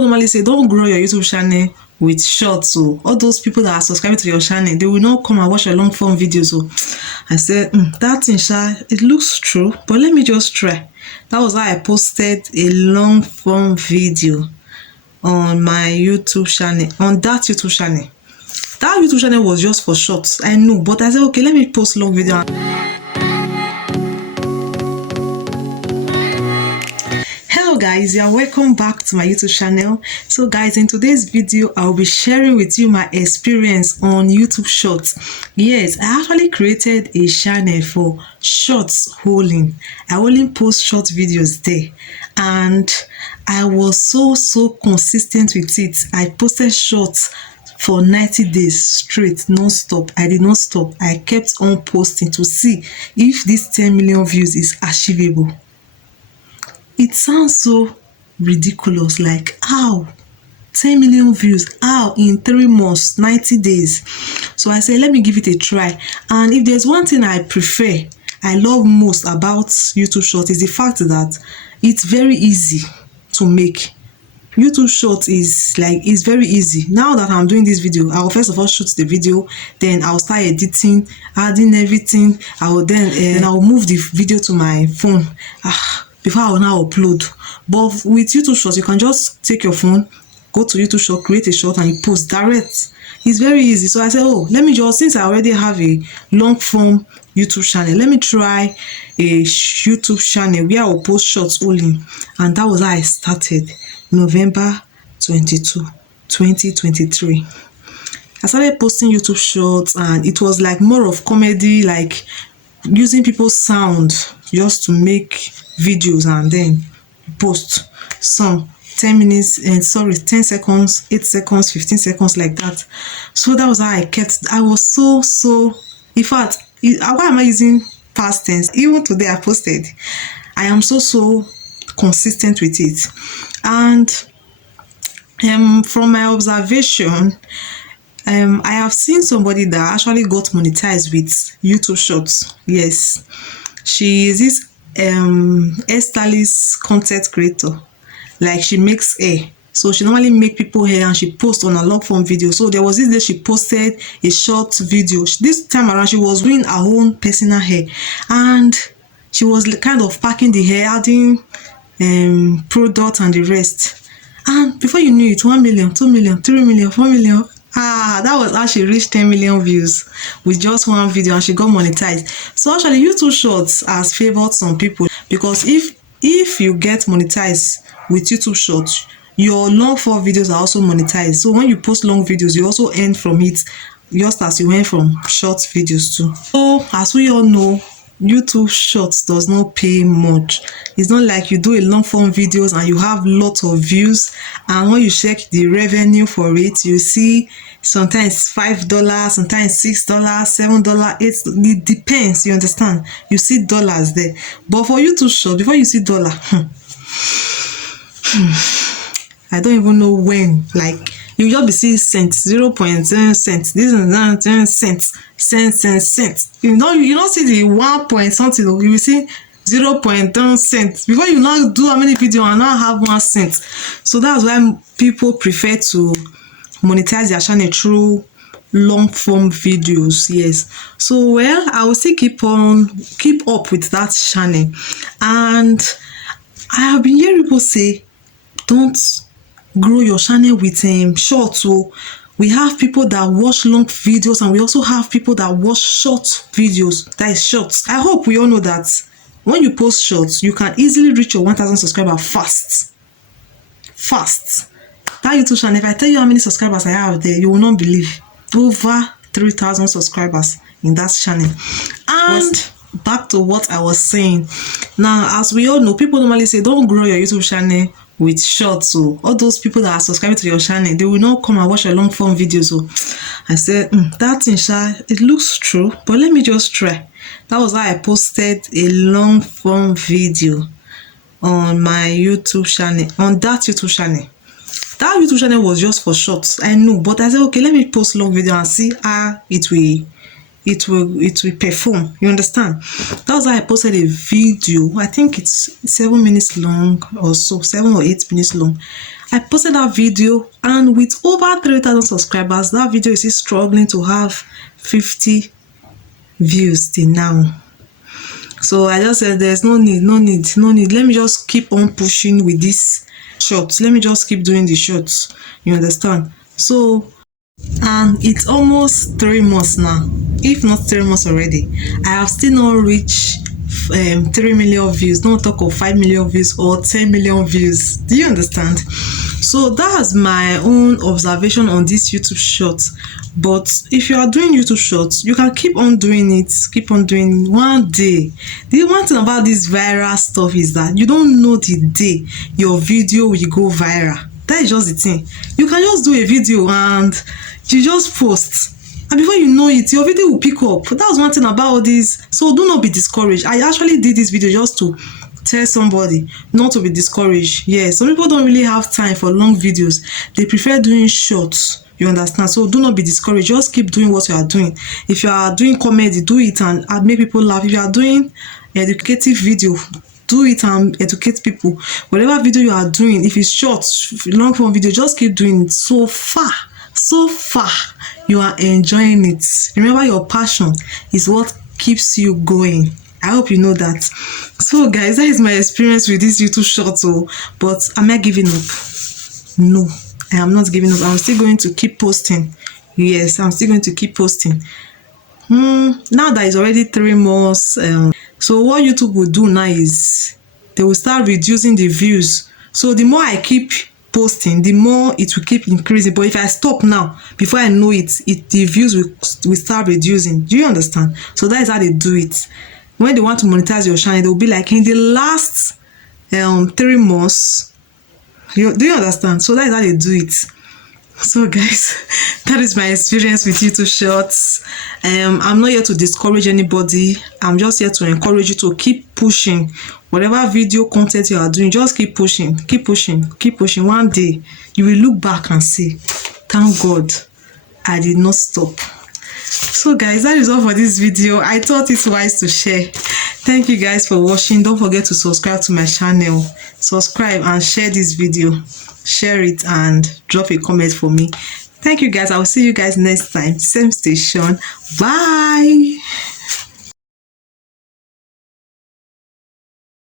people normally say don't grow your YouTube channel with shorts. So all those people that are subscribing to your channel, they will not come and watch your long form videos. So I said that thing, it looks true, but let me just try. That was why I posted a long form video on my YouTube channel, on that YouTube channel. That YouTube channel was just for shorts, I know, but I said okay, let me post long video. Hello guys, you are welcome back to my YouTube channel. So guys, in today's video I'll be sharing with you my experience on YouTube Shorts. Yes, I actually created a channel for shorts only. I only post short videos there, and I was so consistent with it. I posted shorts for 90 days straight, non-stop. I did not stop. I kept on posting to see if this 10 million views is achievable. It sounds so ridiculous, like how 10 million views, how in 3 months, 90 days. So I said, let me give it a try. And if there's one thing I prefer, I love most about YouTube Short, is the fact that it's very easy to make. YouTube Short is it's very easy. Now that I'm doing this video, I will first of all shoot the video, then I'll start editing, adding everything. I will then I'll move the video to my phone before I will now upload. But with YouTube Short, you can just take your phone, go to YouTube Short, create a short, and you post direct. It's very easy. So I said, oh, let me just, since I already have a long form YouTube channel, let me try a YouTube channel where I will post shorts only. And that was how I started. November 22, 2023. I started posting YouTube Shorts, and it was like more of comedy, like using people's sound just to make videos and then post some 10 minutes and 10 seconds, 8 seconds, 15 seconds, like that. So that was how I kept. I was so in fact, why am I using past tense? Even today I posted. I am so consistent with it. And from my observation, I have seen somebody that actually got monetized with YouTube Shorts. Yes, she is this hairstylist content creator. Like, she makes hair, so she normally make people hair and she posts on a long form video. So there was this day she posted a short video. This time around she was doing her own personal hair, and she was kind of packing the hair, adding product and the rest. And before you knew it, 1 million, 2 million, 3 million, 4 million. That was how she reached 10 million views with just one video, and she got monetized. So actually YouTube Shorts has favored some people, because if you get monetized with YouTube Shorts, your long form videos are also monetized. So when you post long videos, you also earn from it, just as you earn from short videos too. So as we all know, YouTube Shorts does not pay much. It's not like you do a long form videos and you have lots of views, and when you check the revenue for it, you see sometimes $5, sometimes $6, $7, $8. It depends, you understand? You see dollars there. But for YouTube Shorts, before you see dollar, I don't even know when. Like, you just be seeing cents, 0.10 cents, this and that, 10 cents, cents. You don't see the 1 point something. You will see 0.10 cents before you now do how many videos and now have 1 cent. So that's why people prefer to monetize their channel through long form videos. Yes. So well, I will still keep up with that channel, and I have been hearing people say, don't grow your channel with shorts. So we have people that watch long videos, and we also have people that watch short videos. That is shorts. I hope we all know that when you post shorts, you can easily reach your 1,000 subscribers fast. That YouTube channel, if I tell you how many subscribers I have there, you will not believe. Over 3,000 subscribers in that channel. And back to what I was saying. Now, as we all know, people normally say don't grow your YouTube channel with shorts. So all those people that are subscribing to your channel, they will not come and watch your long form videos. So I said, that thing, it looks true, but let me just try. That was why I posted a long form video on my YouTube channel, on that YouTube channel. That YouTube channel was just for shorts, I know, but I said, okay, let me post long video and see how it will perform. You understand? That was why I posted a video. I think it's 7 minutes long or so, 7 or 8 minutes long. I posted that video, and with over 3,000 subscribers, that video is still struggling to have 50 views till now. So I just said there's no need. Let me just keep on pushing with this shorts. Let me just keep doing the shorts. You understand? So, and it's almost 3 months now, if not 3 months already. I have still not reached 3 million views. Don't talk of 5 million views or 10 million views. Do you understand? So that's my own observation on this YouTube shorts. But if you are doing YouTube shorts, you can keep on doing it, keep on doing one day. The one thing about this viral stuff is that you don't know the day your video will go viral. That is just the thing. You can just do a video and you just post, and before you know it, your video will pick up. That's one thing about this. So do not be discouraged. I actually did this video just to tell somebody not to be discouraged. Yes, some people don't really have time for long videos. They prefer doing shorts. You understand? So do not be discouraged. Just keep doing what you are doing. If you are doing comedy, do it and make people laugh. If you are doing educative video, do it and educate people. Whatever video you are doing, if it's short, long form video, just keep doing it. So far you are enjoying it. Remember, your passion is what keeps you going. I hope you know that. So guys, that is my experience with this YouTube short. But am I giving up? No, I am not giving up. I'm still going to keep posting. Yes, I'm still going to keep posting. Now that it's already 3 months, so what YouTube will do now is they will start reducing the views. So the more I keep posting, the more it will keep increasing. But if I stop now, before I know it, the views will start reducing. Do you understand? So that is how they do it. When they want to monetize your channel, they will be like, in the last 3 months. Do you understand? So that is how they do it. So guys, that is my experience with YouTube shorts. I'm not here to discourage anybody. I'm just here to encourage you to keep pushing. Whatever video content you are doing, just keep pushing. One day you will look back and say, thank God I did not stop. So guys, that is all for this video. I thought it's wise to share. Thank you guys for watching. Don't forget to subscribe to my channel. Subscribe and share this video. Share it and drop a comment for me. Thank you guys. I will see you guys next time. Same station. Bye.